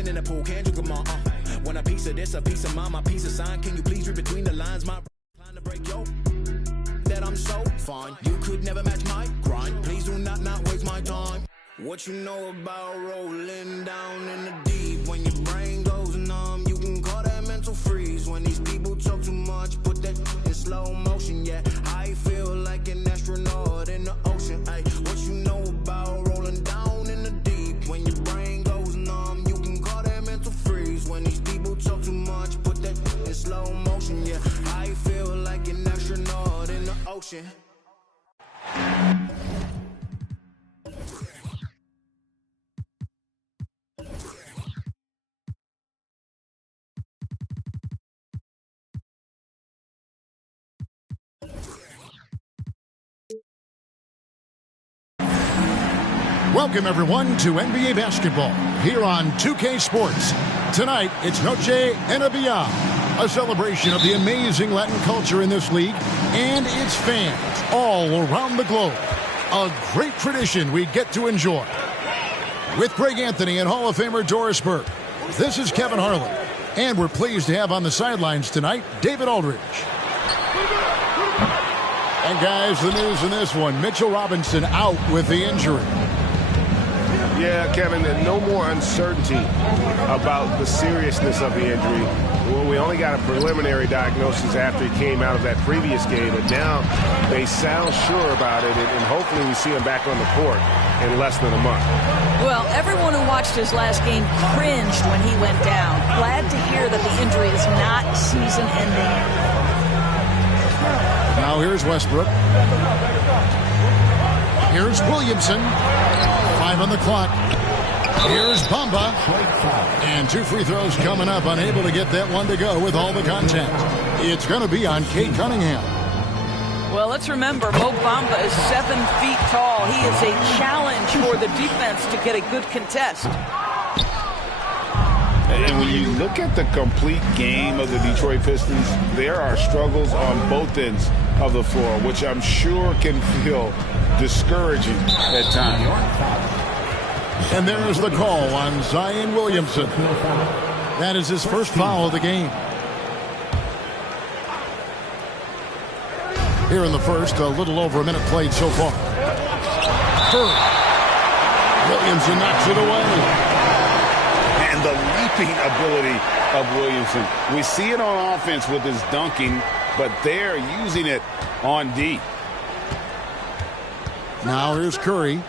swimming in the pool, can't drink them all. Want a piece of this, a piece of mine, my piece of sign. Can you please read between the lines? My plan to break yo. That I'm so fine. You could never match my grind. Please do not waste my time. What you know about rolling down in the deep? When your brain goes numb, you can call that mental freeze. When these people talk too much, put that in slow motion. Yeah, I feel like an astronaut in the ocean. Ay, what you know about rolling down in the deep? When your brain goes numb, you can call that mental freeze. When these people talk too much, put that in slow motion. Yeah, I feel like an astronaut in the ocean. Welcome, everyone, to NBA basketball here on 2K Sports. Tonight, it's Noche Enabia, a celebration of the amazing Latin culture in this league and its fans all around the globe. A great tradition we get to enjoy. With Greg Anthony and Hall of Famer Doris Burke, this is Kevin Harlan, and we're pleased to have on the sidelines tonight David Aldridge. And guys, the news in this one, Mitchell Robinson out with the injury. Yeah, Kevin, no more uncertainty about the seriousness of the injury. Well, we only got a preliminary diagnosis after he came out of that previous game, but now they sound sure about it, and hopefully we see him back on the court in less than a month. Well, everyone who watched his last game cringed when he went down. Glad to hear that the injury is not season-ending. Now here's Westbrook. Here's Williamson. 5 on the clock. Here's Bamba. And 2 free throws coming up. Unable to get that one to go with all the contact. It's going to be on Kate Cunningham. Well, let's remember, Mo Bamba is 7 feet tall. He is a challenge for the defense to get a good contest. And when you look at the complete game of the Detroit Pistons, there are struggles on both ends of the floor, which I'm sure can feel discouraging at times. And there's the call on Zion Williamson. That is his first foul of the game. Here in the first, a little over a minute played so far. Curry. Williamson knocks it away. And the leaping ability of Williamson. We see it on offense with his dunking, but they're using it on D. Now here's Curry.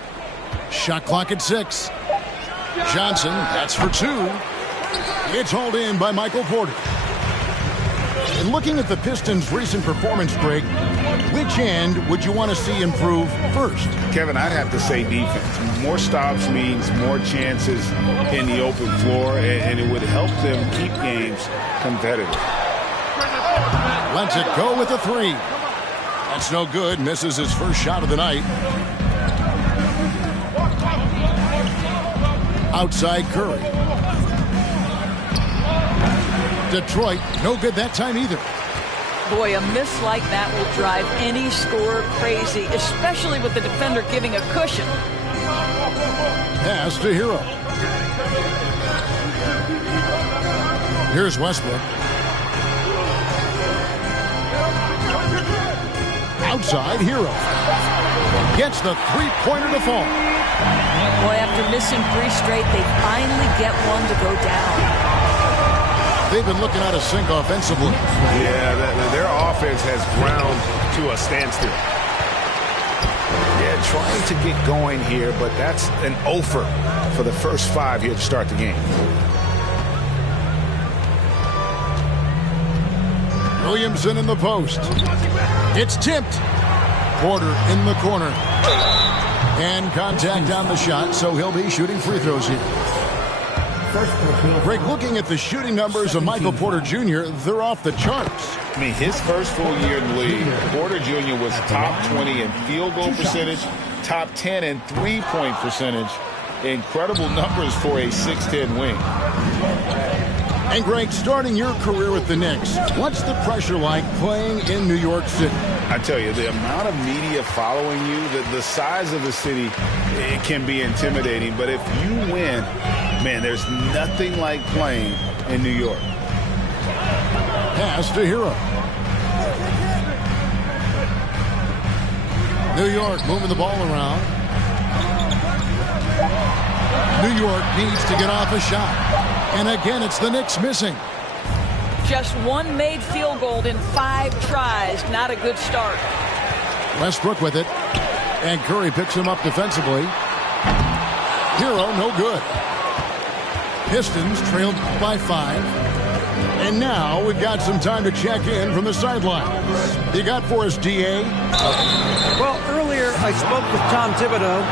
Shot clock at 6. Johnson, that's for 2. It's hauled in by Michael Porter. And looking at the Pistons' recent performance, Greg, which end would you want to see improve first? Kevin, I'd have to say defense. More stops means more chances in the open floor, and it would help them keep games competitive. Lets it go with a 3. That's no good. Misses his first shot of the night. Outside Curry. Detroit, no good that time either. Boy, a miss like that will drive any scorer crazy, especially with the defender giving a cushion. Pass to Hero. Here's Westbrook. Outside Hero. Gets the three-pointer to fall. Boy, after missing 3 straight, they finally get one to go down. They've been looking out of sync offensively. Yeah, their offense has ground to a standstill. Yeah, trying to get going here, but that's an offer for the first 5 here to start the game. Williamson in the post. It's tipped. Porter in the corner. And contact on the shot, so he'll be shooting free throws here. Greg, looking at the shooting numbers of Michael Porter Jr., they're off the charts. I mean, his first full year in the league, Porter Jr. was top 20 in field goal percentage, top 10 in three-point percentage. Incredible numbers for a 6'10 wing. And Greg, starting your career with the Knicks, what's the pressure like playing in New York City? I tell you, the amount of media following you, the size of the city, it can be intimidating. But if you win, man, there's nothing like playing in New York. Pass to Hero. New York moving the ball around. New York needs to get off a shot. And again, it's the Knicks missing. Just one made field goal in 5 tries. Not a good start. Westbrook with it. And Curry picks him up defensively. Hero, no good. Pistons trailed by 5. And now we've got some time to check in from the sidelines. You got for us, D.A.? Well, earlier I spoke with Tom Thibodeau.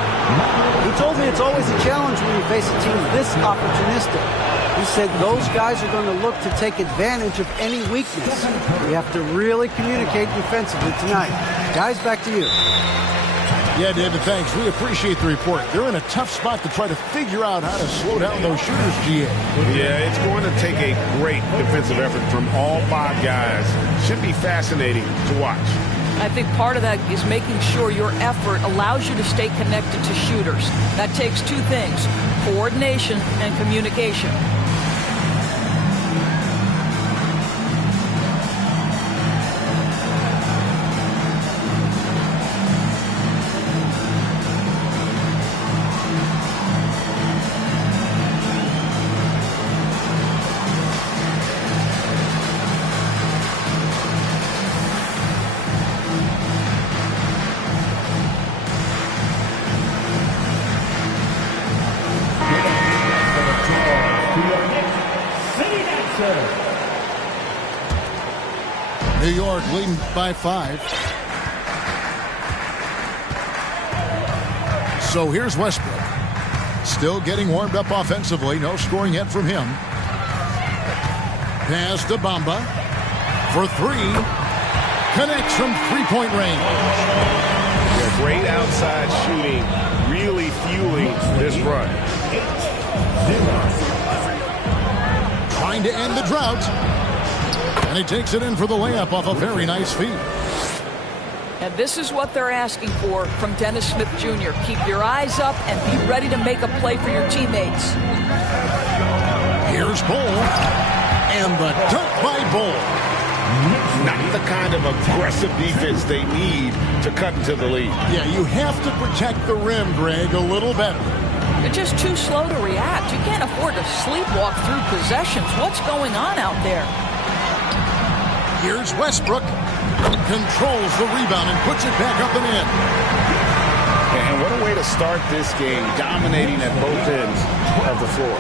He told me it's always a challenge when you face a team this opportunistic. He said those guys are going to look to take advantage of any weakness. We have to really communicate defensively tonight. Guys, back to you. Yeah, David, thanks. We appreciate the report. They're in a tough spot to try to figure out how to slow down those shooters, GA. Yeah, it's going to take a great defensive effort from all 5 guys. Should be fascinating to watch. I think part of that is making sure your effort allows you to stay connected to shooters. That takes 2 things, coordination and communication. New York leading by 5. So here's Westbrook. Still getting warmed up offensively. No scoring yet from him. Pass to Bamba for 3. Connects from 3-point range. Yeah, great outside shooting. Really fueling this run. Trying to end the drought. And he takes it in for the layup off a very nice feed. And this is what they're asking for from Dennis Smith Jr. Keep your eyes up and be ready to make a play for your teammates. Here's Bull. And the dunk by Bull. Not the kind of aggressive defense they need to cut into the lead. Yeah, you have to protect the rim, Greg, a little better. They're just too slow to react. You can't afford to sleepwalk through possessions. What's going on out there? Here's Westbrook. Controls the rebound and puts it back up and in. And what a way to start this game, dominating at both ends of the floor.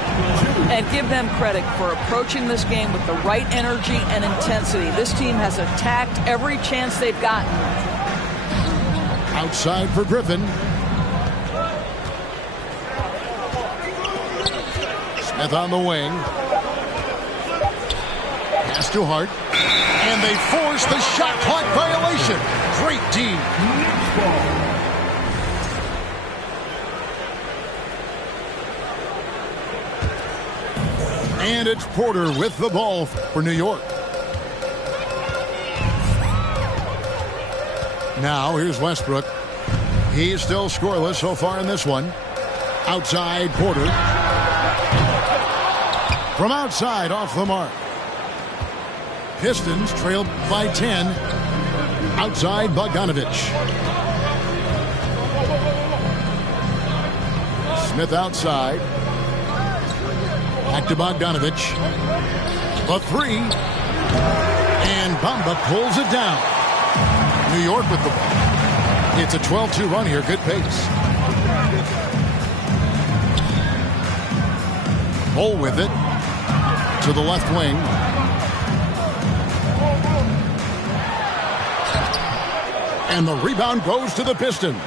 And give them credit for approaching this game with the right energy and intensity. This team has attacked every chance they've gotten. Outside for Griffin. Smith on the wing. Pass to Hart. And they force the shot clock violation. Great D. And it's Porter with the ball for New York. Now here's Westbrook. He's still scoreless so far in this one. Outside Porter. From outside off the mark. Pistons trailed by 10. Outside Bogdanovich. Smith outside. Back to Bogdanovich. A 3. And Bamba pulls it down. New York with the ball. It's a 12-2 run here. Good pace. Bull with it. To the left wing. And the rebound goes to the Pistons.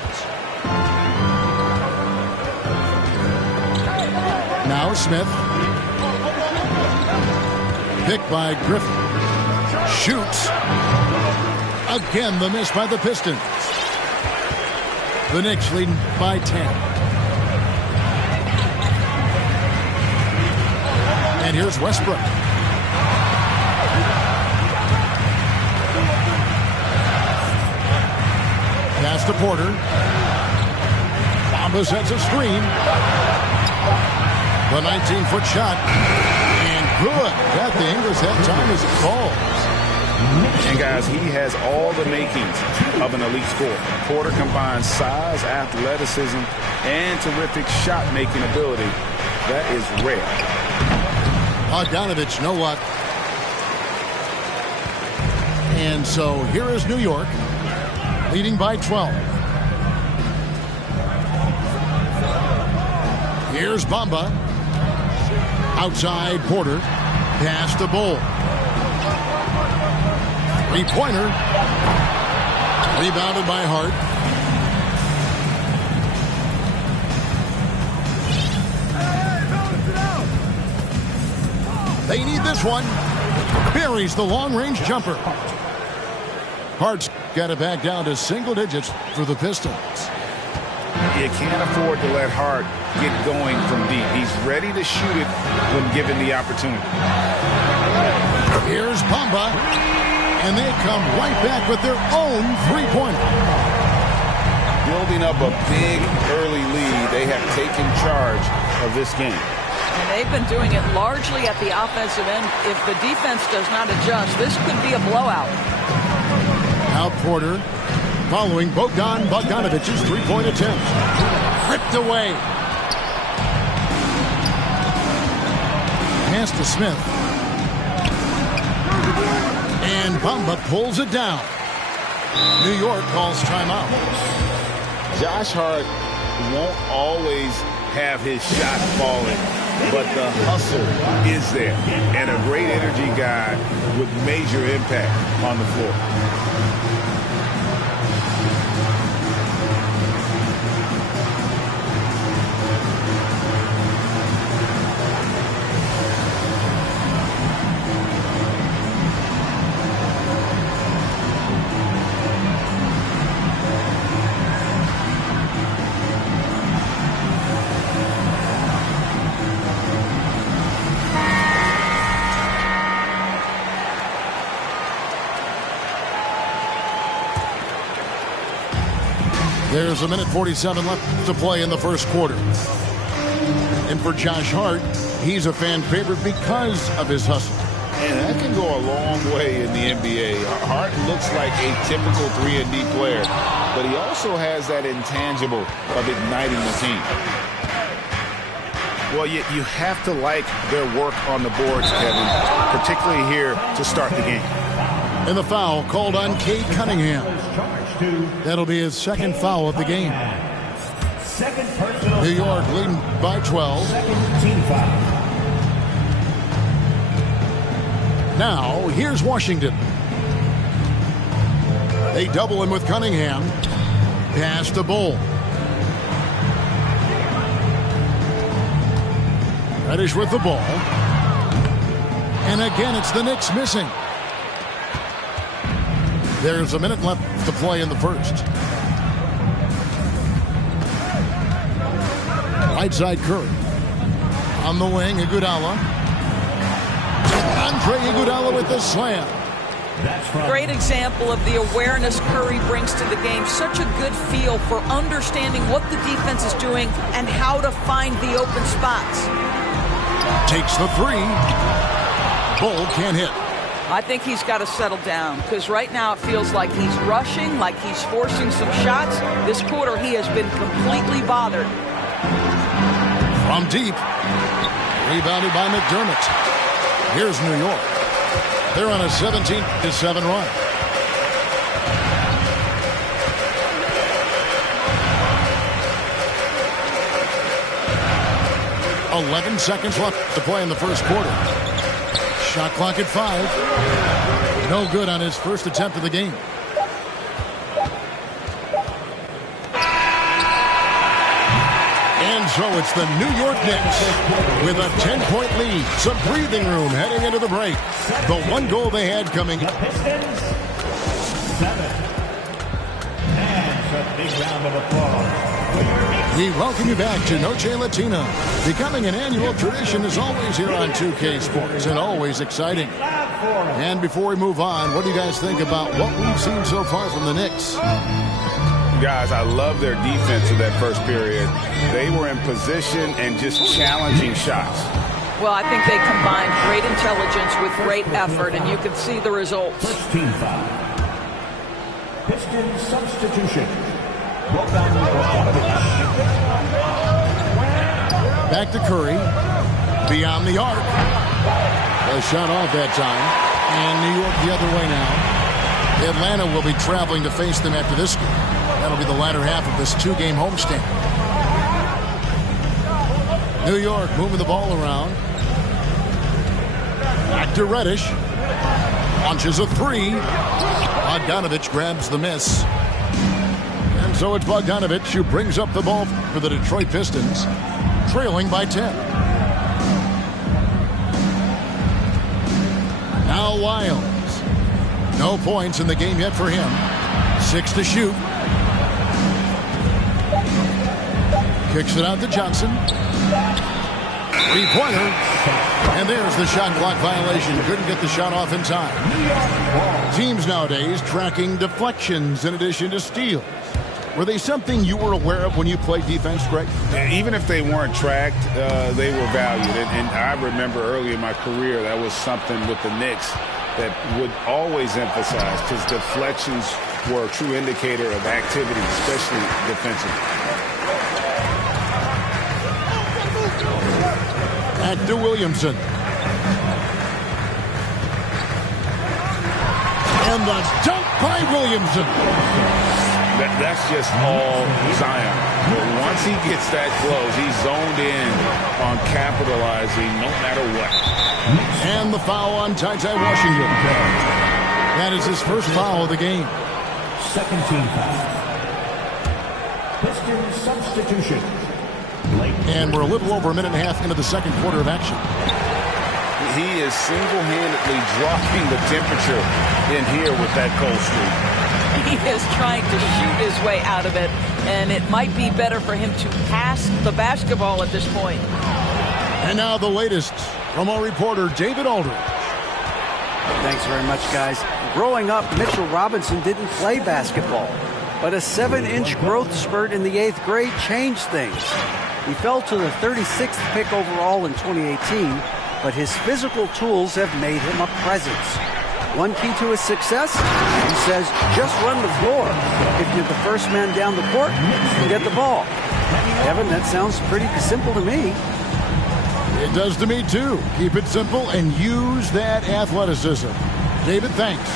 Now Smith. Picked by Griffin. Shoots. Again, the miss by the Pistons. The Knicks leading by 10. And here's Westbrook. Pass to Porter. Mamba sets a screen. The 19-foot shot. And good. Got the English that time as it falls. And guys, he has all the makings of an elite scorer. Porter combines size, athleticism, and terrific shot-making ability. That is rare. Bogdanovich, no luck. And so here is New York, leading by 12. Here's Bamba. Outside Porter. Pass to Bull. Three-pointer. Rebounded by Hart. They need this one. Buries the long-range jumper. Hart's got it back down to single digits for the Pistons. You can't afford to let Hart get going from deep. He's ready to shoot it when given the opportunity. Here's Bamba. And they come right back with their own three-pointer. Building up a big early lead, they have taken charge of this game. And they've been doing it largely at the offensive end. If the defense does not adjust, this could be a blowout. Now Porter following Bogdanovich's three-point attempt. Ripped away. Pass to Smith. And Bamba pulls it down. New York calls timeout. Josh Hart won't always have his shot falling, but the hustle is there. And a great energy guy with major impact on the floor. There's a minute 47 left to play in the first quarter. And for Josh Hart, he's a fan favorite because of his hustle. And that can go a long way in the NBA. Hart looks like a typical 3-and-D player, but he also has that intangible of igniting the team. Well, you have to like their work on the boards, Kevin, particularly here to start the game. And the foul called on Cade Cunningham. That'll be his second foul of the game. New York leading by 12. Now, here's Washington. They double him with Cunningham. Pass to Bull. Reddish with the ball. And again, it's the Knicks missing. There's a minute left to play in the first. Right side Curry. On the wing, Iguodala. Andre Iguodala with the slam. Great example of the awareness Curry brings to the game. Such a good feel for understanding what the defense is doing and how to find the open spots. Takes the three. Bull can't hit. I think he's got to settle down because right now it feels like he's rushing, like he's forcing some shots. This quarter he has been completely bothered. From deep. Rebounded by McDermott. Here's New York. They're on a 17-7 run. .11 seconds left to play in the first quarter. Shot clock at 5. No good on his first attempt of the game. And so it's the New York Knicks with a 10-point lead. Some breathing room heading into the break. The one goal they had coming. The Pistons, 7. And a big round of applause. We welcome you back to Noche Latina, becoming an annual tradition as always here on 2K Sports, and always exciting. And before we move on, what do you guys think about what we've seen so far from the Knicks? Guys, I love their defense in that first period. They were in position and just challenging shots. Well, I think they combined great intelligence with great effort, and you can see the results. First team foul. Pistons substitution. Back to Curry. Beyond the arc. A shot off that time. And New York the other way now. Atlanta will be traveling to face them after this game. That'll be the latter half of this two-game homestand. New York moving the ball around. Back to Reddish. Launches a three. Bogdanovich grabs the miss. And so it's Bogdanovich who brings up the ball for the Detroit Pistons, trailing by 10. Now Wiles. No points in the game yet for him. 6 to shoot. Kicks it out to Johnson. Three-pointer. And there's the shot clock violation. Couldn't get the shot off in time. Teams nowadays tracking deflections in addition to steals. Were they something you were aware of when you played defense, Greg? Even if they weren't tracked, they were valued. And I remember early in my career, that was something with the Knicks that would always emphasize, because deflections were a true indicator of activity, especially defensively. Back to Williamson. And the dunk by Williamson. That's just all Zion. But once he gets that close, he's zoned in on capitalizing no matter what. And the foul on Ty Washington. That is his first foul of the game. Second team foul. Pistons substitution. And we're a little over a minute and a half into the second quarter of action. He is single-handedly dropping the temperature in here with that cold streak. He is trying to shoot his way out of it, and it might be better for him to pass the basketball at this point. And now the latest from our reporter, David Aldridge. Thanks very much, guys. Growing up, Mitchell Robinson didn't play basketball, but a 7-inch growth spurt in the 8th grade changed things. He fell to the 36th pick overall in 2018, but his physical tools have made him a presence. One key to his success, he says, just run the floor. If you're the first man down the court, you get the ball. Evan, that sounds pretty simple to me. It does to me, too. Keep it simple and use that athleticism. David, thanks.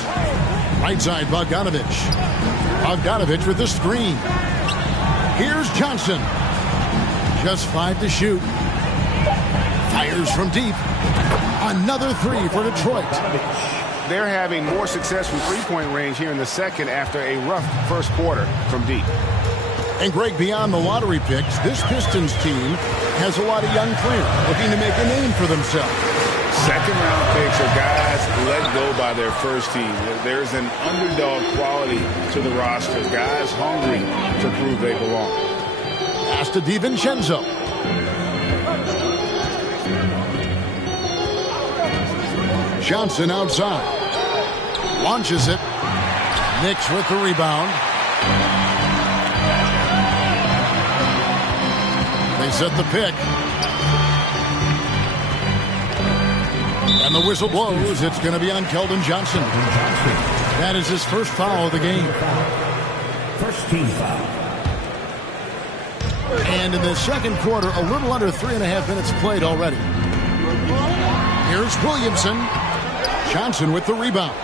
Right side, Bogdanovich. Bogdanovich with the screen. Here's Johnson. Just 5 to shoot. Fires from deep. Another three for Detroit. They're having more success from three-point range here in the second after a rough first quarter from deep. And Greg, beyond the lottery picks, this Pistons team has a lot of young players looking to make a name for themselves. Second-round picks are guys let go by their first team. There's an underdog quality to the roster. Guys hungry to prove they belong. Pass to DiVincenzo. Johnson outside. Launches it. Knicks with the rebound. They set the pick. And the whistle blows. It's going to be on Keldon Johnson. That is his first foul of the game. First team foul. And in the second quarter, a little under 3.5 minutes played already. Here's Williamson. Johnson with the rebound.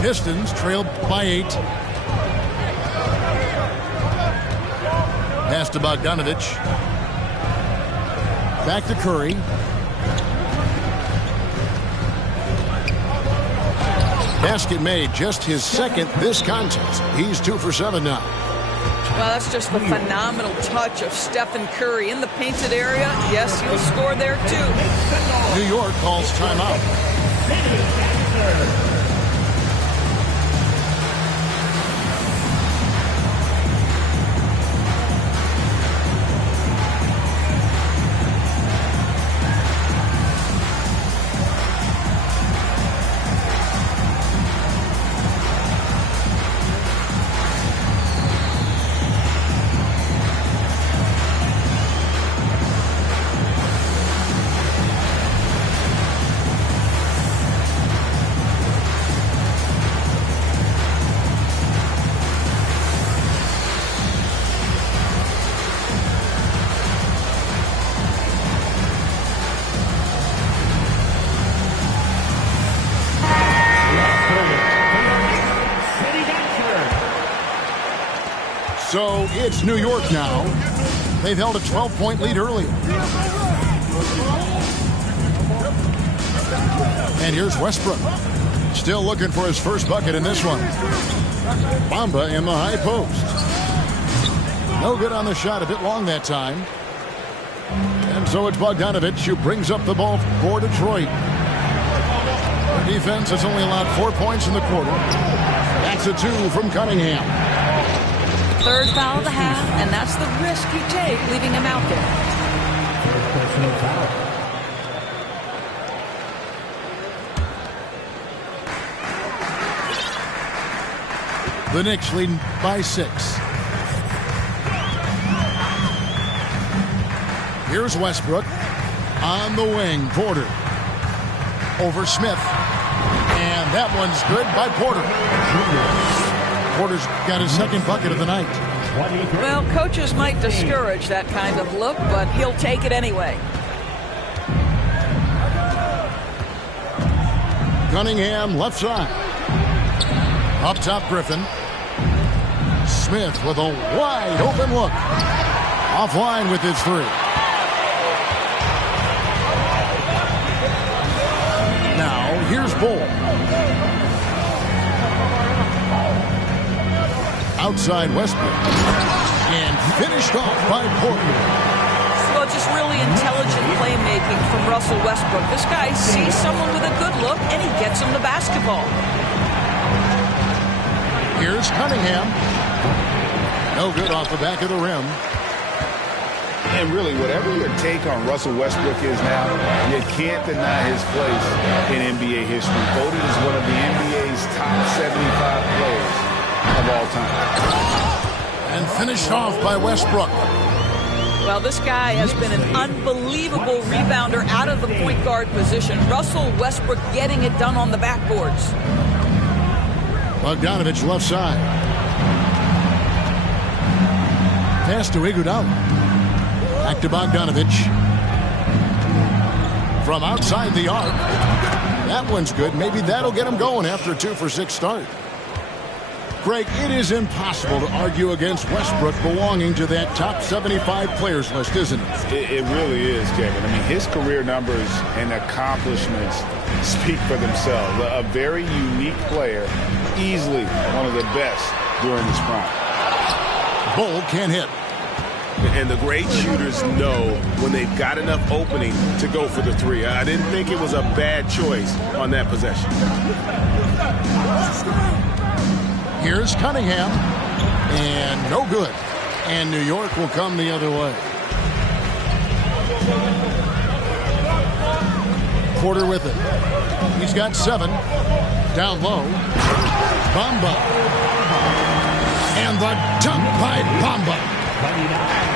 Pistons trailed by 8. Pass to Bogdanovich. Back to Curry. Basket made, just his second this contest. He's 2 for 7 now. Well, that's just the phenomenal touch of Stephen Curry in the painted area. Yes, he'll score there, too. New York calls timeout. So it's New York now. They've held a 12-point lead earlier. And here's Westbrook. Still looking for his first bucket in this one. Mamba in the high post. No good on the shot. A bit long that time. And so it's Bogdanovic who brings up the ball for Detroit. The defense has only allowed 4 points in the quarter. That's a 2 from Cunningham. Third foul of the half, and that's the risk you take leaving him out there. Personal foul. The Knicks leading by 6. Here's Westbrook on the wing. Porter over Smith. And that one's good by Porter. Porter's got his second bucket of the night. Well, coaches might discourage that kind of look, but he'll take it anyway. Cunningham left side. Up top, Griffin. Smith with a wide open look. Offline with his 3. Now, here's Bull. Outside Westbrook. And finished off by Porter. Well, just really intelligent playmaking from Russell Westbrook. This guy sees someone with a good look, and he gets him the basketball. Here's Cunningham. No good off the back of the rim. And really, whatever your take on Russell Westbrook is now, you can't deny his place in NBA history. Voted as one of the NBA's top 75 players of all time. And finished off by Westbrook. Well, this guy has been an unbelievable rebounder out of the point guard position. Russell Westbrook getting it done on the backboards. Bogdanovic left side. Pass to Iguodala. Back to Bogdanovic. From outside the arc. That one's good. Maybe that'll get him going after a 2-for-6 start. Greg, it is impossible to argue against Westbrook belonging to that top 75 players list, isn't it? It really is, Kevin. I mean, his career numbers and accomplishments speak for themselves. A very unique player, easily one of the best during his prime. Bull can't hit. And the great shooters know when they've got enough opening to go for the 3. I didn't think it was a bad choice on that possession. Here's Cunningham. And no good. And New York will come the other way. Porter with it. He's got 7. Down low. Bamba. And the dunk by Bamba.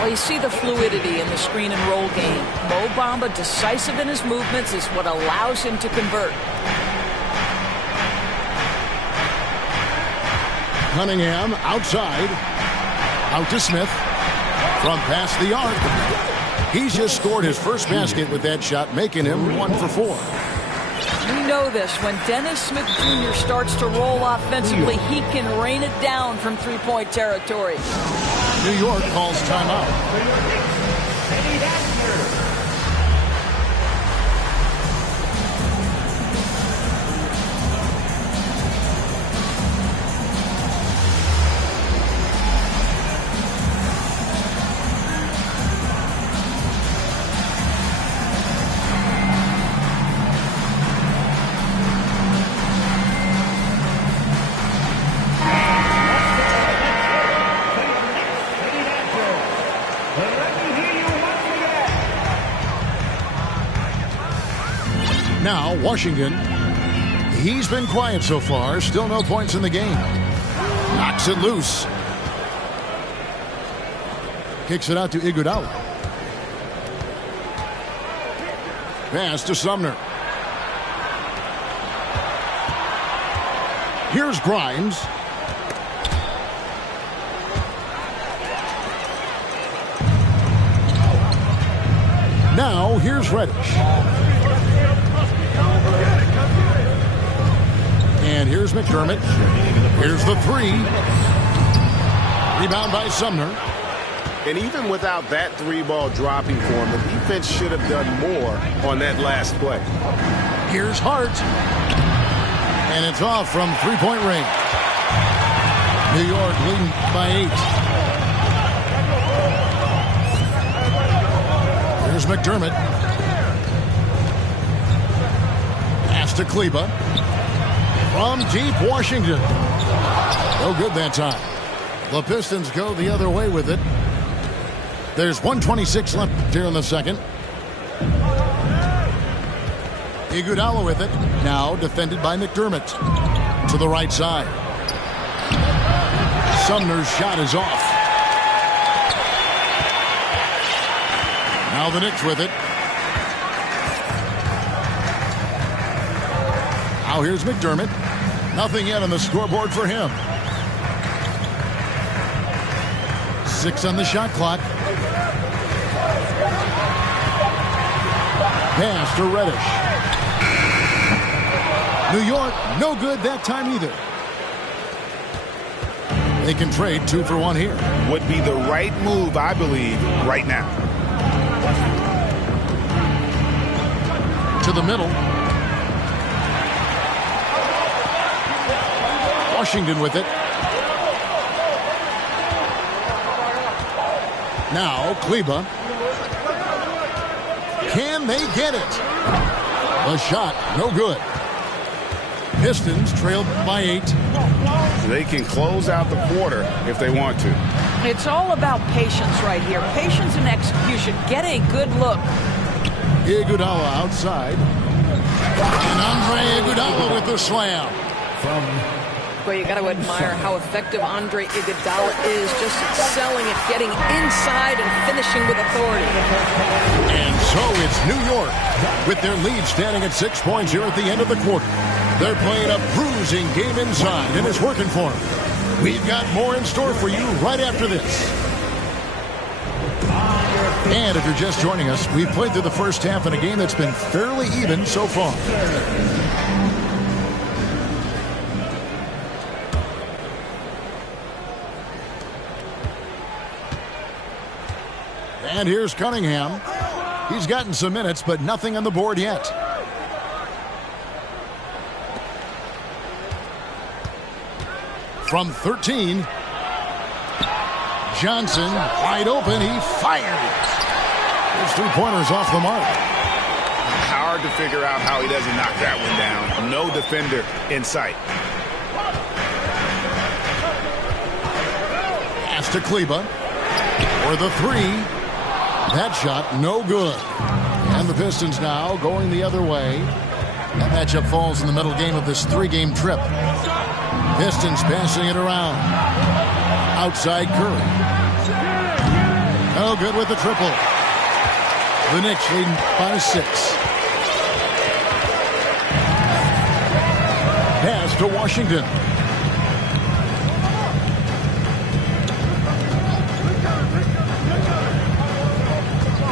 Well, you see the fluidity in the screen and roll game. Mo Bamba, decisive in his movements, is what allows him to convert. Cunningham outside. Out to Smith. From past the arc. He's just scored his first basket with that shot, making him 1 for 4. We know this. When Dennis Smith Jr. starts to roll offensively, he can rain it down from three-point territory. New York calls timeout. Now, Washington, he's been quiet so far. Still no points in the game. Knocks it loose. Kicks it out to Iguodala. Pass to Sumner. Here's Grimes. Now, here's Reddish. And here's McDermott. Here's the 3. Rebound by Sumner. And even without that 3-ball dropping for him, the defense should have done more on that last play. Here's Hart. And it's off from three-point range. New York leading by 8. Here's McDermott. Pass to Kleba. From deep, Washington. No good that time. The Pistons go the other way with it. There's 1:26 left here in the second. Iguodala with it. Now defended by McDermott. To the right side. Sumner's shot is off. Now the Knicks with it. Now here's McDermott. Nothing yet on the scoreboard for him. 6 on the shot clock. Pass to Reddish. New York, no good that time either. They can trade 2 for 1 here. Would be the right move, I believe, right now. To the middle. Washington with it. Now Kleba. Can they get it? The shot, no good. Pistons trailed by 8. They can close out the quarter if they want to. It's all about patience right here. Patience and execution. Get a good look. Iguodala outside. And Andre Iguodala with the slam. Well, you got to admire how effective Andre Iguodala is, just excelling at getting inside and finishing with authority. And so it's New York with their lead standing at 6 points here at the end of the quarter. They're playing a bruising game inside, and it's working for them. We've got more in store for you right after this. And if you're just joining us, we've played through the first half in a game that's been fairly even so far. And here's Cunningham. He's gotten some minutes, but nothing on the board yet. From 13, Johnson wide open. He fires. His 3-pointers off the mark. Hard to figure out how he doesn't knock that one down. No defender in sight. Pass to Kleba for the 3. That shot, no good. And the Pistons now going the other way. That matchup falls in the middle game of this 3-game trip. Pistons passing it around. Outside Curry. No good with the triple. The Knicks leading by 6. Pass to Washington.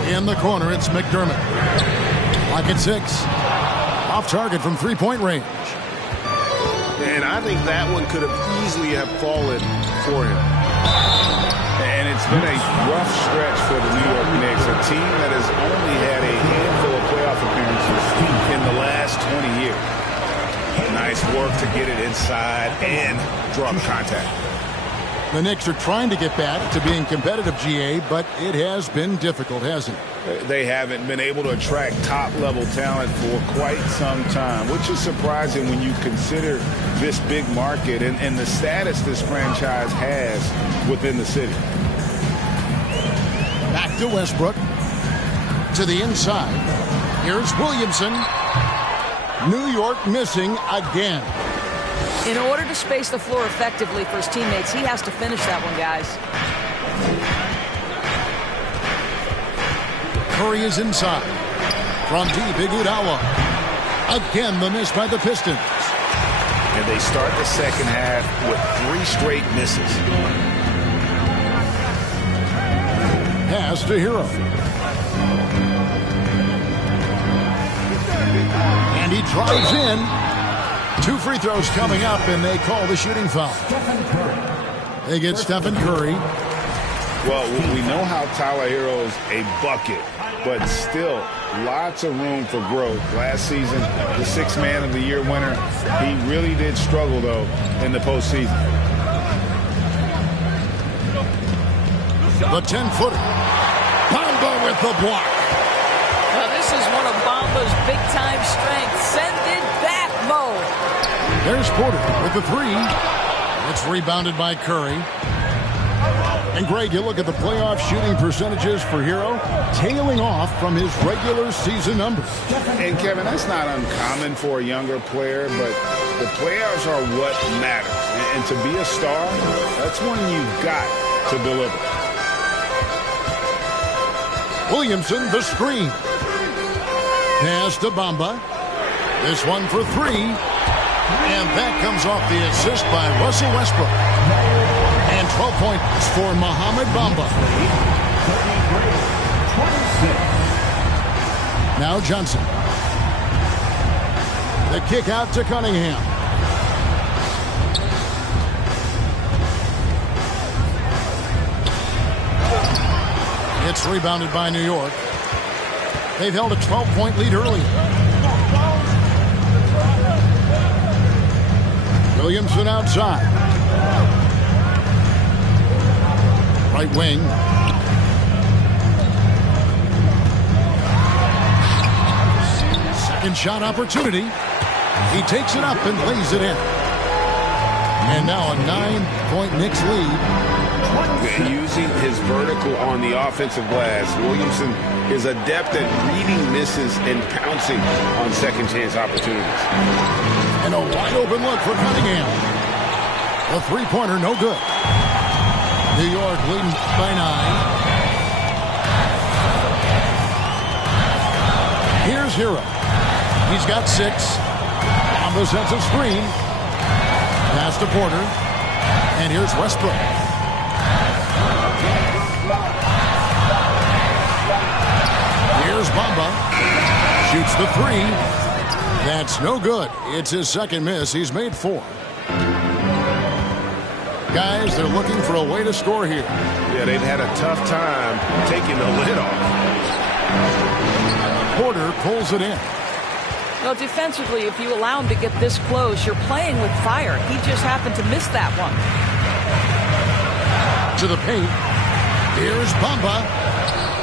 In the corner, it's McDermott. Clock at 6. Off target from 3-point range. And I think that one could have easily fallen for him. And it's been a rough stretch for the New York Knicks, a team that has only had a handful of playoff appearances in the last 20 years. Nice work to get it inside and drop contact. The Knicks are trying to get back to being competitive, GA, but it has been difficult, hasn't it? They haven't been able to attract top-level talent for quite some time, which is surprising when you consider this big market and the status this franchise has within the city. Back to Westbrook. To the inside. Here's Williamson. New York missing again. In order to space the floor effectively for his teammates, he has to finish that one, guys. Curry is inside. From deep, Iguodala. Again, the miss by the Pistons. And they start the second half with 3 straight misses. Pass to Hero. And he drives in. 2 free throws coming up, and they call the shooting foul. They get Stephen Curry. Well, we know how Tyler Hero's a bucket, but still lots of room for growth. Last season, the 6th Man of the Year winner, he really did struggle, though, in the postseason. The 10-footer. Bamba with the block. Now, this is one of Bamba's big-time strengths. Send it back, Mo. There's Porter with the 3. It's rebounded by Curry. And, Greg, you look at the playoff shooting percentages for Hero, tailing off from his regular season numbers. And, Kevin, that's not uncommon for a younger player, but the playoffs are what matters. And to be a star, that's when you've got to deliver. Williamson, the screen. Pass to Bamba. This one for 3. And that comes off the assist by Russell Westbrook. And 12 points for Mohamed Bamba. Now Johnson. The kick out to Cunningham. It's rebounded by New York. They've held a 12-point lead early. Williamson outside. Right wing. Second shot opportunity. He takes it up and lays it in. And now a 9-point Knicks lead. Using his vertical on the offensive glass, Williamson is adept at reading misses and pouncing on second chance opportunities. And a wide open look for Cunningham. The three-pointer, no good. New York leading by 9. Here's Hero. He's got 6. Bamba sets a screen. Pass to Porter. And here's Westbrook. Here's Bamba. Shoots the 3. That's no good. It's his second miss. He's made 4. Guys, they're looking for a way to score here. Yeah, they've had a tough time taking the lid off. Porter pulls it in. Well, defensively, if you allow him to get this close, you're playing with fire. He just happened to miss that one. To the paint. Here's Bamba.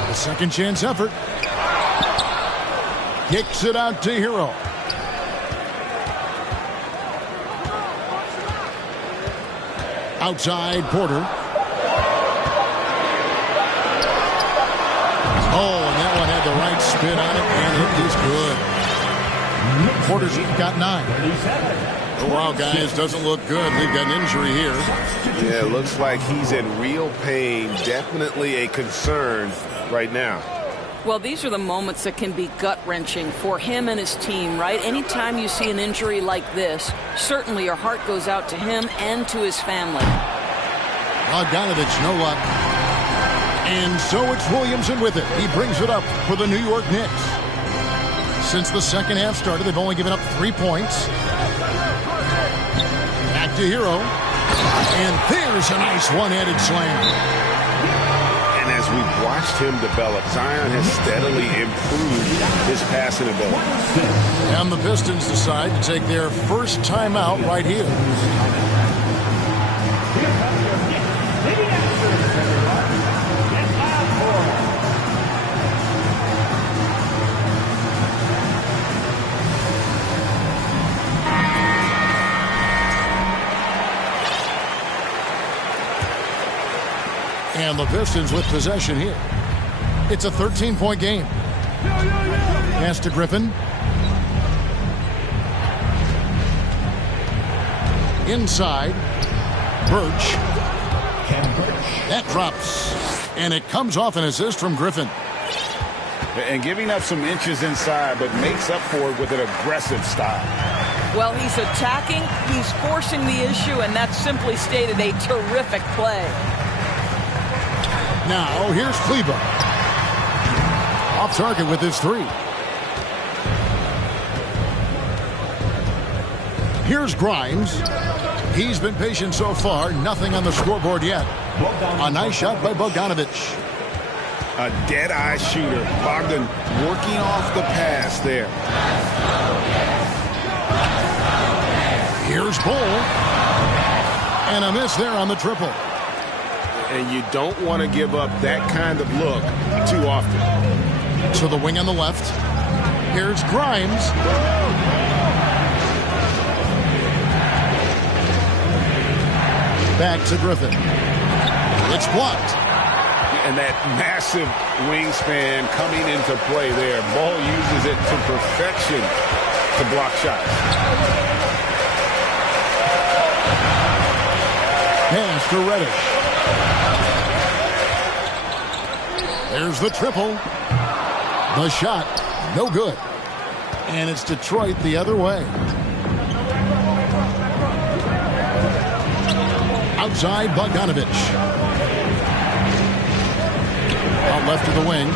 The second chance effort. Kicks it out to Hero. Outside, Porter. Oh, and that one had the right spin on it, and it is good. Porter's got 9. Oh, wow, guys, doesn't look good. They've got an injury here. Yeah, it looks like he's in real pain. Definitely a concern right now. Well, these are the moments that can be gut-wrenching for him and his team, right? Anytime you see an injury like this, certainly your heart goes out to him and to his family. Bogdanovich, no luck. And so it's Williamson with it. He brings it up for the New York Knicks. Since the second half started, they've only given up 3 points. Back to Hero. And there's a nice one-handed slam. As we've watched him develop, Zion has steadily improved his passing ability. And the Pistons decide to take their first timeout right here. And the Pistons with possession here. It's a 13-point game. Pass to Griffin. Inside. Birch. That drops. And it comes off an assist from Griffin. And giving up some inches inside, but makes up for it with an aggressive style. Well, he's attacking, he's forcing the issue, and that's simply stated a terrific play. Now, here's Kleber. Off target with his 3. Here's Grimes. He's been patient so far. Nothing on the scoreboard yet. A nice shot by Bogdanovic. A dead-eye shooter. Bogdan working off the pass there. Here's Bull. And a miss there on the triple. And you don't want to give up that kind of look too often. To the wing on the left. Here's Grimes. Back to Griffin. It's blocked. And that massive wingspan coming into play there. Ball uses it to perfection to block shots. Pass to Reddish. There's the triple. The shot, no good. And it's Detroit the other way. Outside, Bogdanovic. Out left to the wing.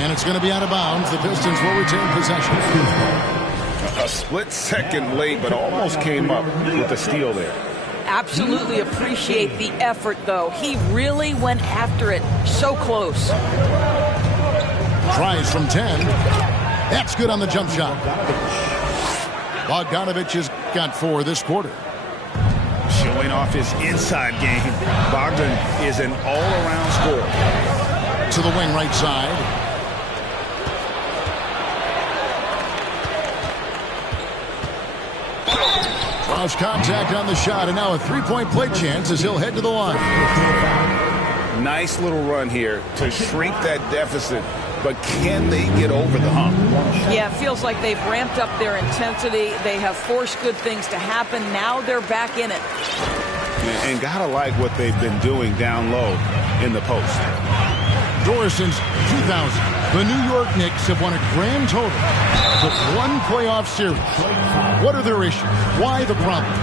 And it's going to be out of bounds. The Pistons will retain possession. A split second late, but almost came up with a steal there. Absolutely appreciate the effort, though. He really went after it. So close. Tries from 10. That's good on the jump shot. Bogdanovic has got 4 this quarter. Showing off his inside game. Bogdan is an all-around scorer. To the wing right side. Draws contact on the shot, and now a three-point play chance as he'll head to the line. Nice little run here to shrink that deficit, but can they get over the hump? Yeah, it feels like they've ramped up their intensity. They have forced good things to happen. Now they're back in it. And gotta like what they've been doing down low in the post. Doris, since 2000, the New York Knicks have won a grand total of 1 playoff series. What are their issues? Why the problems?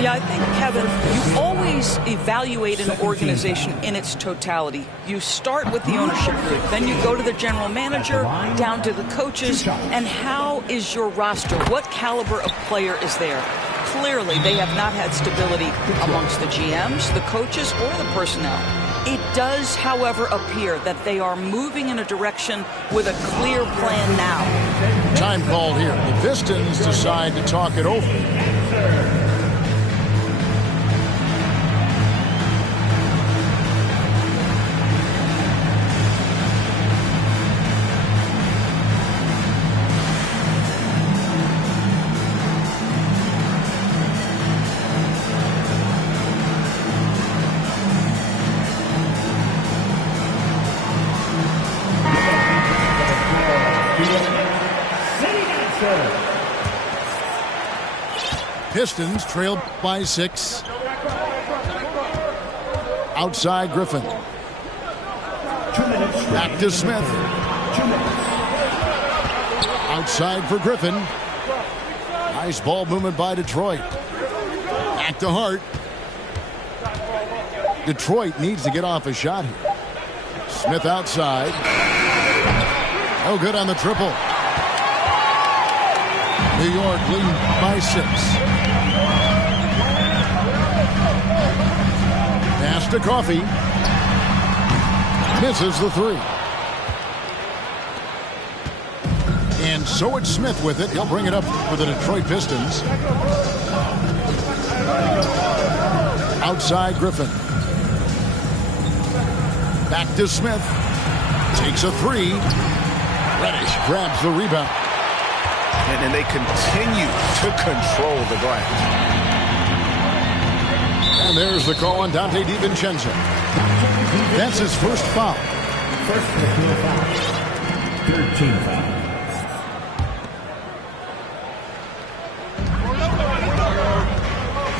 Yeah, I think, Kevin, you always evaluate an organization in its totality. You start with the ownership group, then you go to the general manager, down to the coaches, and how is your roster? What caliber of player is there? Clearly, they have not had stability amongst the GMs, the coaches, or the personnel. It does, however, appear that they are moving in a direction with a clear plan now. Time called here. The Pistons decide to talk it over. Pistons trail by 6. Outside Griffin. Back to Smith. Outside for Griffin. Nice ball movement by Detroit. Back to Hart. Detroit needs to get off a shot here. Smith outside. No good on the triple. New York leading by 6. Pass to Coffey. Misses the 3. And so it's Smith with it. He'll bring it up for the Detroit Pistons. Outside Griffin. Back to Smith. Takes a 3. Reddish grabs the rebound. And they continue to control the glass. And there's the call on Dante DiVincenzo. That's his first foul. First personal foul. 13 foul.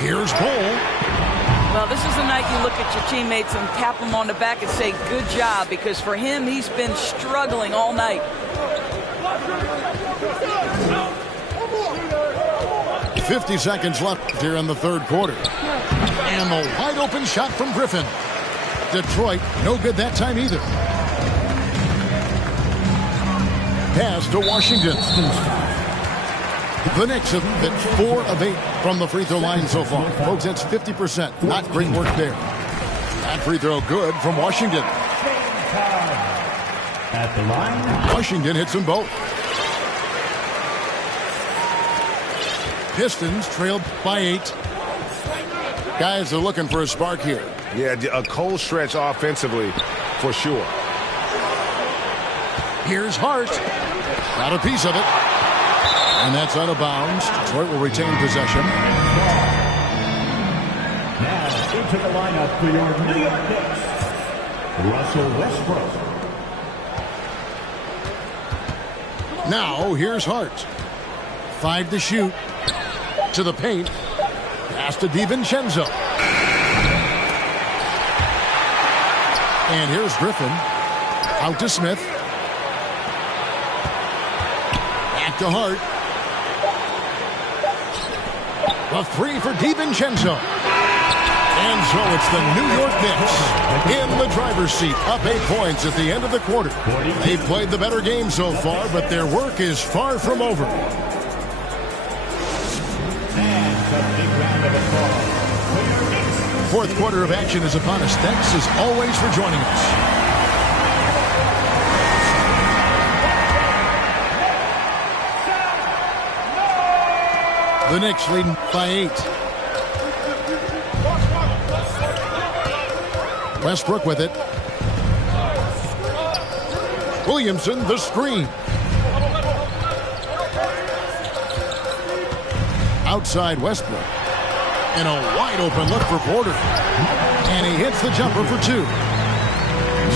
Here's Cole. Well, this is the night you look at your teammates and tap them on the back and say, good job, because for him, he's been struggling all night. 50 seconds left here in the third quarter. And the wide open shot from Griffin. Detroit, no good that time either. Pass to Washington. The Knicks have hit 4 of 8 from the free throw line so far. Folks, that's 50%. Not great work there. That free throw good from Washington. At the line, Washington hits them both. Pistons trailed by 8. Guys are looking for a spark here. Yeah, a cold stretch offensively for sure. Here's Hart. Got a piece of it. And that's out of bounds. Detroit will retain possession. now into the lineup for your New York Knicks, Russell Westbrook. Now, here's Hart. 5 to shoot. To the paint. Pass to DiVincenzo. And here's Griffin. Out to Smith. Back to Hart. A 3 for DiVincenzo. And so it's the New York Knicks in the driver's seat, up 8 points at the end of the quarter. They've played the better game so far, but their work is far from over. And a big round of applause for your Knicks. Fourth quarter of action is upon us. Thanks as always for joining us. The Knicks leading by 8. Westbrook with it. Williamson, the screen. Outside Westbrook. And a wide open look for Porter. And he hits the jumper for 2.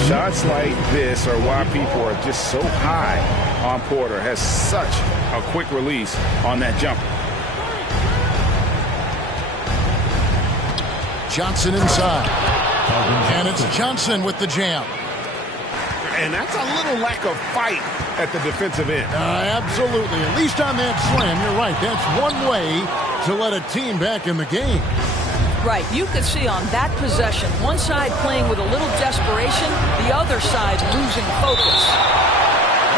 Shots like this are why people are just so high on Porter. Has such a quick release on that jumper. Johnson inside. And it's Johnson with the jam. And that's a little lack of fight at the defensive end. Absolutely. At least on that slam, you're right. That's one way to let a team back in the game. Right. You could see on that possession, one side playing with a little desperation, the other side losing focus.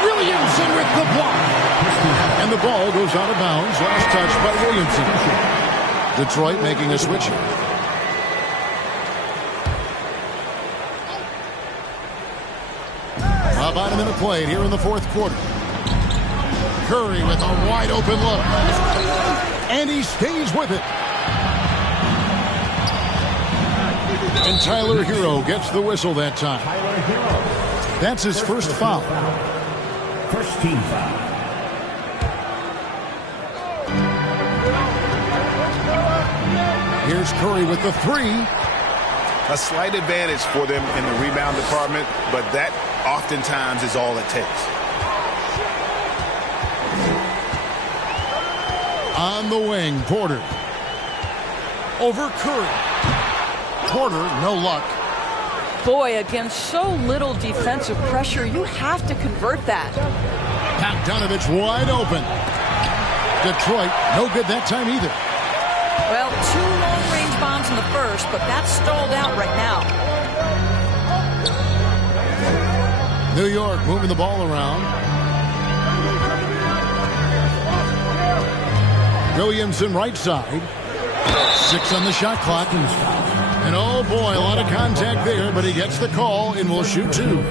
Williamson with the block. And the ball goes out of bounds. Last touch by Williamson. Detroit making a switch. About a minute played here in the fourth quarter. Curry with a wide open look. And he stays with it. And Tyler Hero gets the whistle that time. Tyler Hero. That's his first foul. First team foul. Here's Curry with the 3. A slight advantage for them in the rebound department, but that oftentimes is all it takes. On the wing, Porter. Over Curry. Porter, no luck. Boy, against so little defensive pressure, you have to convert that. Bogdanovich wide open. Detroit, no good that time either. Well, 2 long-range bombs in the first, but that's stalled out right now. New York moving the ball around. Williamson right side. 6 on the shot clock. And oh boy, a lot of contact there, but he gets the call and will shoot 2.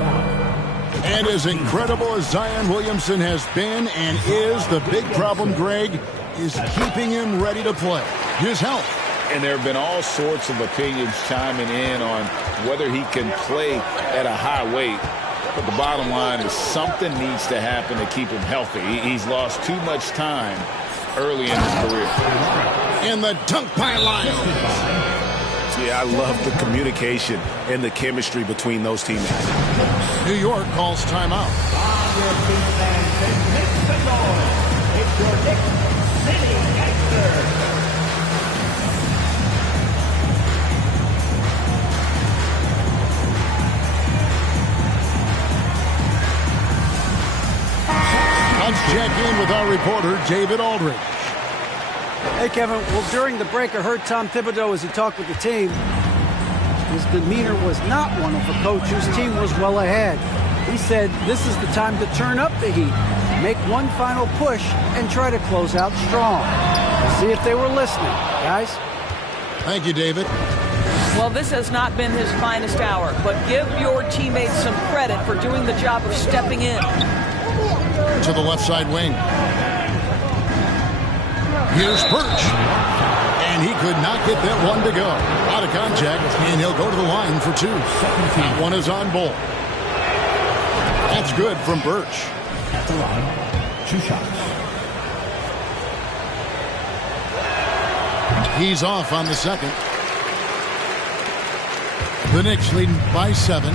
And as incredible as Zion Williamson has been and is, the big problem, Greg, is keeping him ready to play. His health. And there have been all sorts of opinions chiming in on whether he can play at a high weight. But the bottom line is something needs to happen to keep him healthy. He's lost too much time early in his career. And the dunk by Lyles. Yeah, I love the communication and the chemistry between those teammates. New York calls timeout. It's your Knicks City Gangster. Let's check in with our reporter, David Aldridge. Hey, Kevin. Well, during the break, I heard Tom Thibodeau as he talked with the team. His demeanor was not one of a coach whose team was well ahead. He said this is the time to turn up the heat. make one final push and try to close out strong. We'll see if they were listening, guys. Thank you, David. Well, this has not been his finest hour, but give your teammates some credit for doing the job of stepping in. To the left side wing. Here's Birch. And he could not get that one to go. Out of contact, and he'll go to the line for 2. That one is on ball. That's good from Birch. At the line, 2 shots. He's off on the second. The Knicks leading by 7.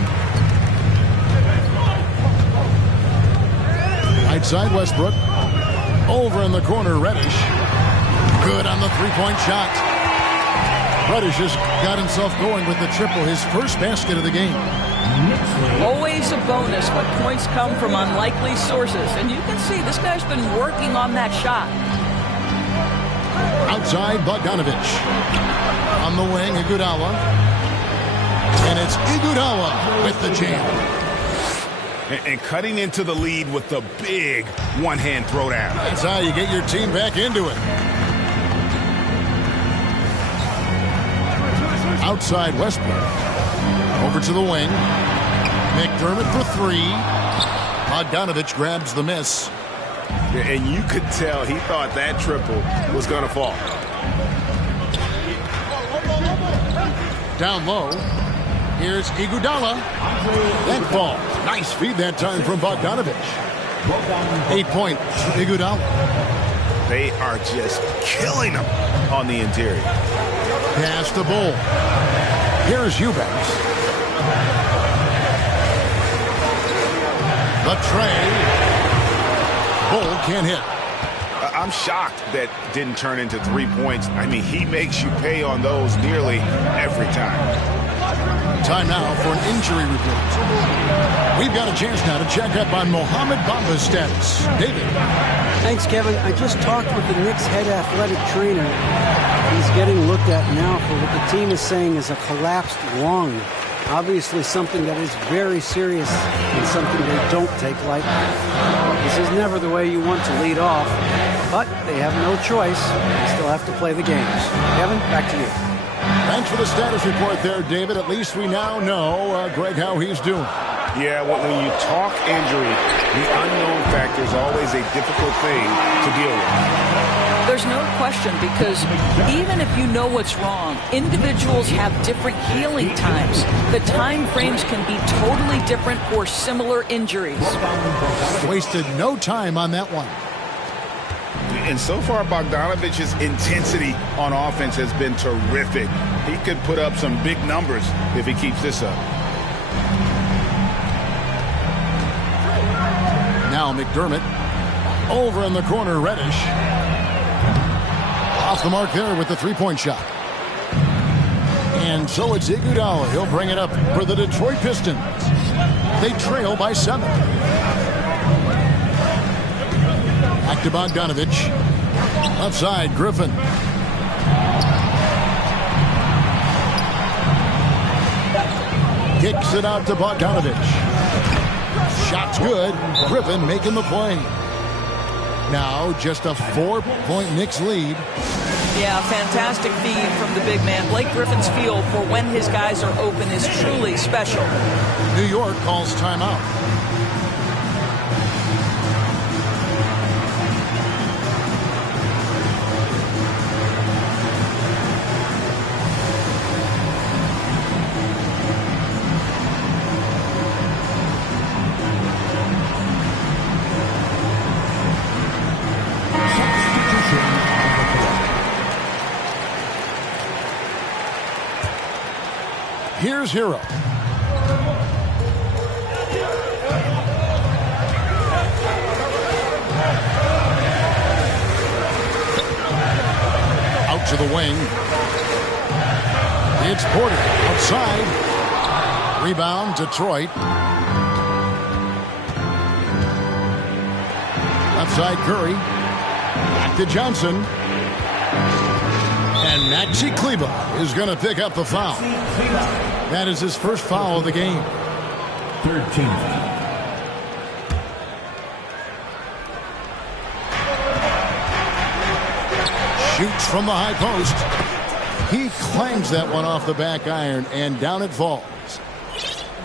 Right side, Westbrook. Over in the corner, Reddish. Good on the three-point shot. Reddish has got himself going with the triple, his first basket of the game. Always a bonus when points come from unlikely sources. And you can see this guy's been working on that shot. Outside, Bogdanovich. On the wing, Iguodala. And it's Iguodala with the jam. And cutting into the lead with the big one-hand throwdown. That's how you get your team back into it. Outside, Westbrook. Over to the wing. McDermott for 3. Bogdanovich grabs the miss. And you could tell he thought that triple was going to fall. Down low. Here's Iguodala. That ball. Nice feed that time from Bogdanovich. 8 points for Iguodala. They are just killing him on the interior. Pass the Bull. Here's Eubanks. The tray. Bull can't hit. I'm shocked that didn't turn into 3 points. I mean, he makes you pay on those nearly every time. Time now for an injury report. We've got a chance now to check up on Mohamed Bamba's status. David. Thanks, Kevin. I just talked with the Knicks head athletic trainer. He's getting looked at now for what the team is saying is a collapsed lung. Obviously something that is very serious and something they don't take lightly. This is never the way you want to lead off, but they have no choice. They still have to play the games. Kevin, back to you. Thanks for the status report there, David. At least we now know, Greg, how he's doing. Yeah, when you talk injury, the unknown factor is always a difficult thing to deal with. There's no question, because even if you know what's wrong, individuals have different healing times. The time frames can be totally different for similar injuries. Wasted no time on that one. And so far, Bogdanovich's intensity on offense has been terrific. He could put up some big numbers if he keeps this up. Now McDermott. Over in the corner, Reddish. Off the mark there with the three-point shot. And so it's Iguodala. He'll bring it up for the Detroit Pistons. They trail by 7. Back to Bogdanovich. Outside, Griffin. Kicks it out to Bogdanovich. Shot's good. Griffin making the play. Now just a 4-point Knicks lead. Yeah, fantastic feed from the big man. Blake Griffin's feel for when his guys are open is truly special. New York calls timeout. Here's Hero. Out to the wing. It's Porter outside. Rebound, Detroit. Left side, Curry. Back to Johnson. And Maxi Kleber is going to pick up the foul. That is his first foul of the game. 13. Shoots from the high post. He clangs that one off the back iron, and down it falls.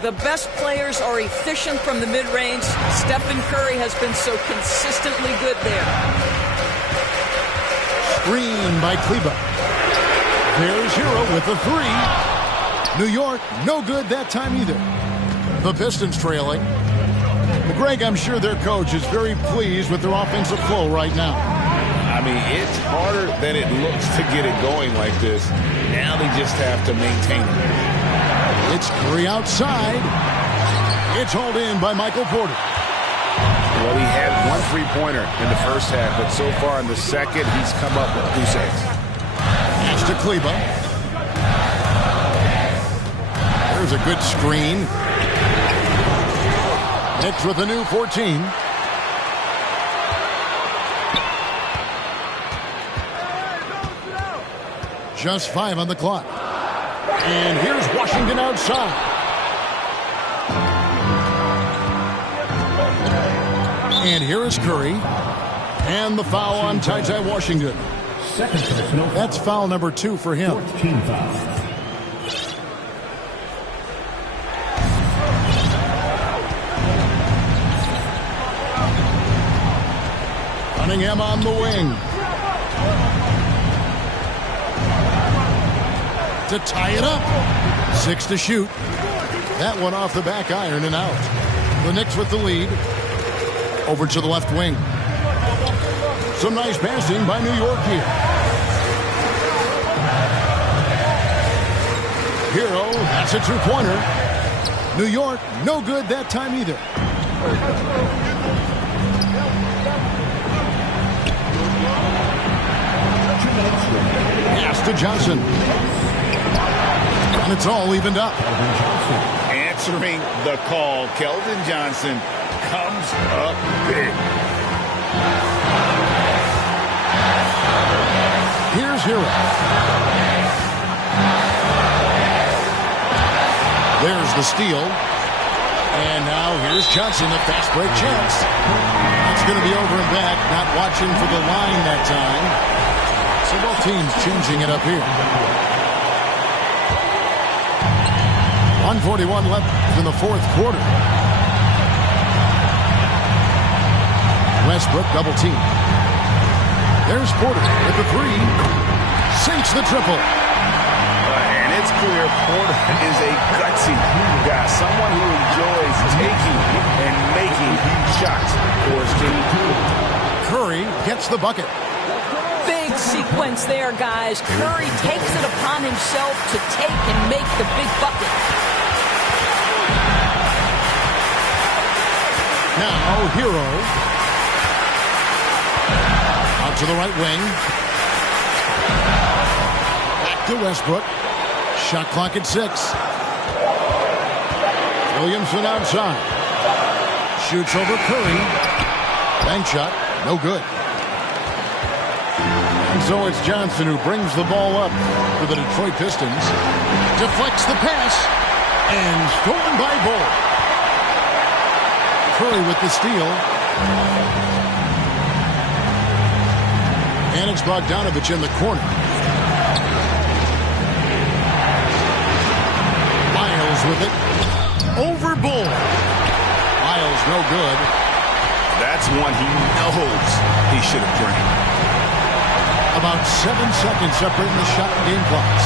The best players are efficient from the mid-range. Stephen Curry has been so consistently good there. Screen by Kleba. There's Hero with the three. New York, no good that time either. The Pistons trailing. Well, Greg, I'm sure their coach is very pleased with their offensive flow right now. I mean, it's harder than it looks to get it going like this. Now they just have to maintain it. It's Curry outside. It's hauled in by Michael Porter. Well, he had one three-pointer in the first half, but so far in the second, he's come up with 2 saves. Pass to Kleba. There's a good screen. Knicks with a new 14. Just 5 on the clock. And here's Washington outside. And here is Curry. And the foul on Ty Washington. Second personal. That's foul number 2 for him. 4th team foul. Cunningham on the wing. To tie it up. 6 to shoot. That one off the back iron and out. The Knicks with the lead. Over to the left wing. Some nice passing by New York here. Hero, that's a 2-pointer. New York, no good that time either. Pass to Johnson. And it's all evened up. Answering the call, Keldon Johnson comes up big. Here's Hero. There's the steal. And now here's Johnson, a fast break chance. It's going to be over and back, not watching for the line that time. So both teams changing it up here. 1:41 left in the 4th quarter. Westbrook double team. There's Porter with the 3. Sinks the triple. And it's clear Porter is a gutsy guy. Someone who enjoys taking and making shots for his team. Curry gets the bucket. Big sequence there, guys. Curry takes it upon himself to take and make the big bucket. Now, Hero. Out to the right wing. Back to Westbrook. Shot clock at 6. Williamson outside. Shoots over Curry. Bank shot. No good. And so it's Johnson who brings the ball up for the Detroit Pistons. Deflects the pass. And stolen by Bull. Curry with the steal. And it's Bogdanovich in the corner. Miles with it. Over Bull. Miles no good. That's one he knows he should have drained. About 7 seconds separating the shot and game clocks.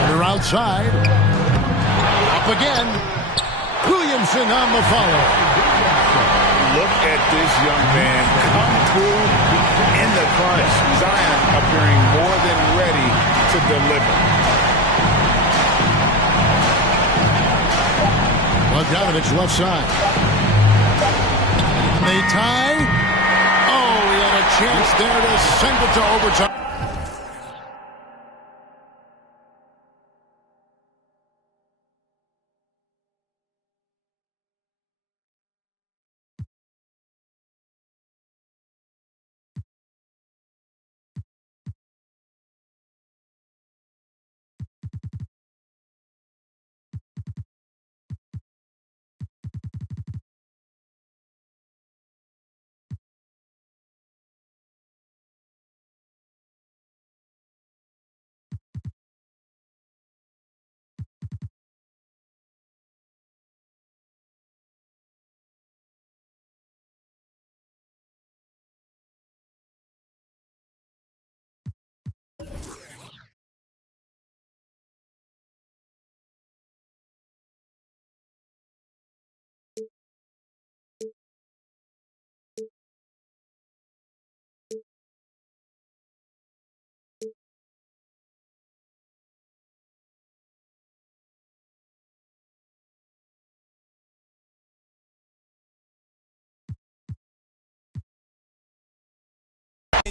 Porter outside. Up again. Williamson on the follow. Look at this young man come through in the crunch. Zion appearing more than ready to deliver. Bogdanovich left side. They tie. Oh, he had a chance there to send it to overtime.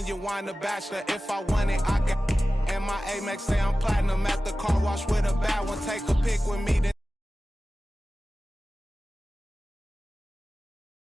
you wind the bachelor. If I want it, I got. And my Amex say I'm platinum at the car wash with a bad one. Take a pic with me. Then